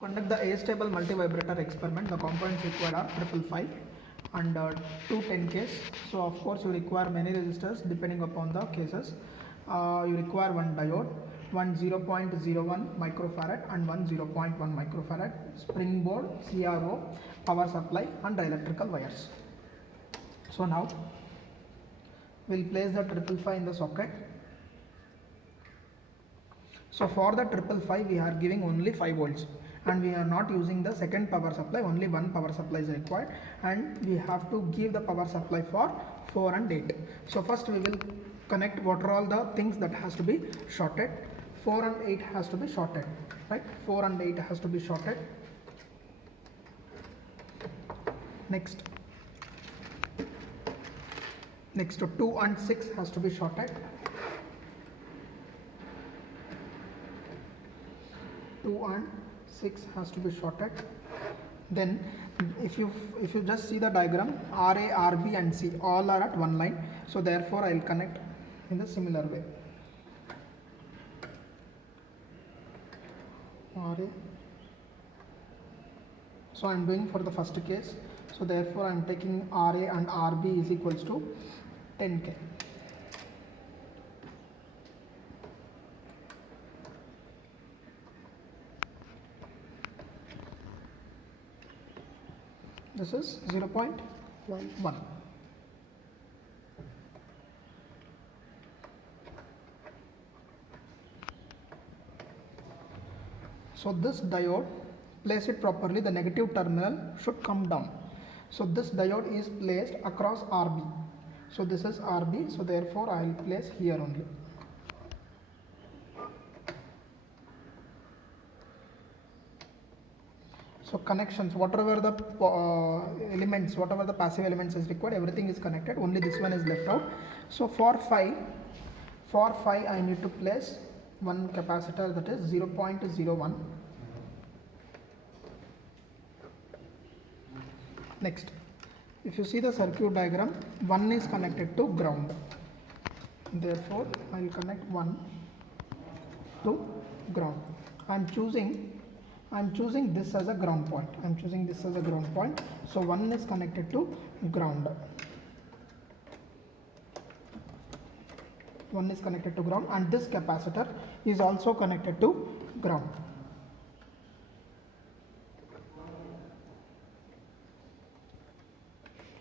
Conduct the Astable multivibrator experiment. The components required are 555 and 2 10Ks. So of course you require many resistors depending upon the cases. You require one diode, one 0.01 microfarad and one 0.1 microfarad, springboard, CRO, power supply and the electrical wires. So now we'll place the 555 in the socket. So for the 555 we are giving only 5 volts and we are not using the second power supply, only one power supply is required, and we have to give the power supply for 4 and 8. So first we will connect what are all the things that has to be shorted. 4 and 8 has to be shorted, right? 4 and 8 has to be shorted. Next 2 and 6 has to be shorted. 2 and 6 has to be shorted. Then if you just see the diagram, RA, RB and C all are at one line, so therefore I will connect in the similar way. RA, so I am doing for the first case, so therefore I am taking RA and RB is equals to 10K. This is 0.11. So this diode, place it properly, the negative terminal should come down. So this diode is placed across RB. So this is RB, so therefore I will place here only. So connections, whatever the elements, whatever the passive elements is required, everything is connected, only this one is left out. So for 5 I need to place one capacitor, that is 0.01. Next, if you see the circuit diagram, 1 is connected to ground, therefore I will connect 1 to ground. I am choosing this as a ground point. So 1 is connected to ground. 1 is connected to ground, and this capacitor is also connected to ground.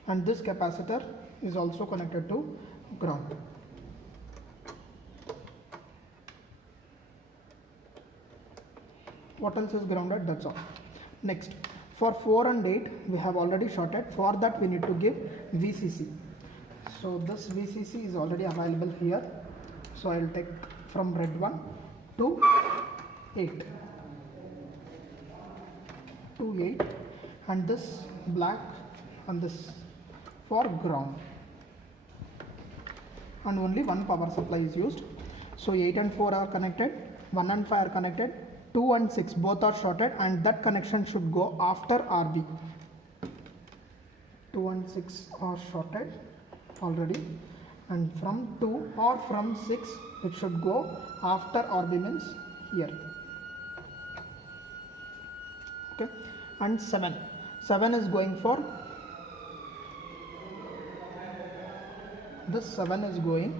And this capacitor is also connected to ground. What else is grounded? That's all. Next, for 4 and 8 we have already shorted. For that we need to give VCC. So this VCC is already available here. So I will take from red 1 to 8 and this black and this for ground, and only one power supply is used. So 8 and 4 are connected, 1 and 5 are connected, 2 and 6 both are shorted, and that connection should go after RB. 2 and 6 are shorted already, and from 2 or from 6 it should go after RB, means here. Okay, and 7 is going for this. 7 is going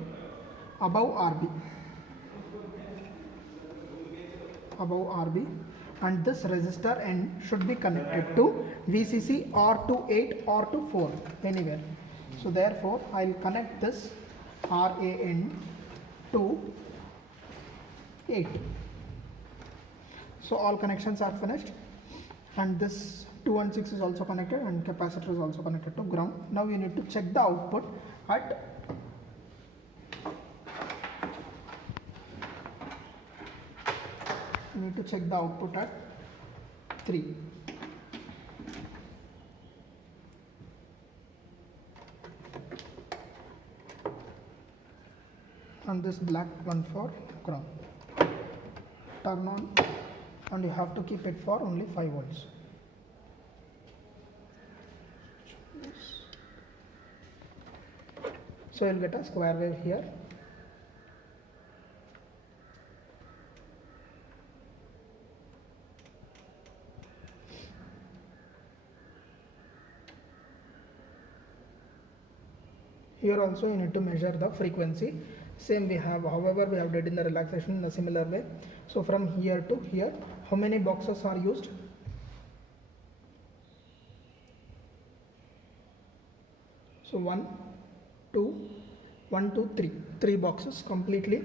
above RB, and this resistor end should be connected to VCC or to 8 or to 4, anywhere. So therefore I will connect this RA end to 8. So all connections are finished, and this 2 and 6 is also connected, and capacitor is also connected to ground. Now we need to check the output at we need to check the output at 3. And this black one for ground. Turn on, and you have to keep it for only 5 volts. So you will get a square wave here. Here also you need to measure the frequency. Same we have, however we have did in the relaxation in a similar way. So from here to here, how many boxes are used? So 1, 2, 3 boxes completely,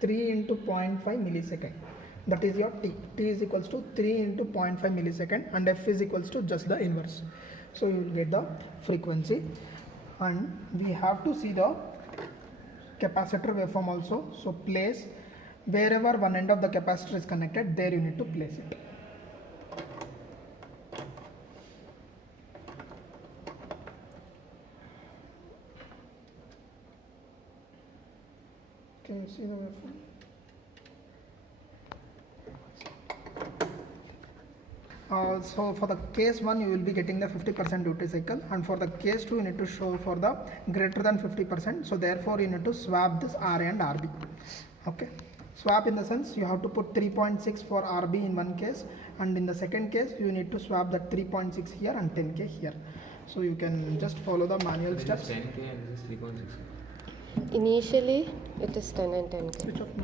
3 into 0.5 millisecond. That is your T. T is equals to 3 into 0.5 millisecond and F is equals to just the inverse. So you will get the frequency, and we have to see the capacitor waveform also. So place wherever one end of the capacitor is connected, there you need to place it. Can you see the waveform? So for the case 1 you will be getting the 50% duty cycle, and for the case 2 you need to show for the greater than 50%. So therefore you need to swap this RA and RB. Okay, swap in the sense you have to put 3.6 for RB in one case, and in the second case you need to swap that 3.6 here and 10K here. So you can just follow the manual steps. This is 10K and this is 3.6. Initially it is 10 and 10K. Switch off.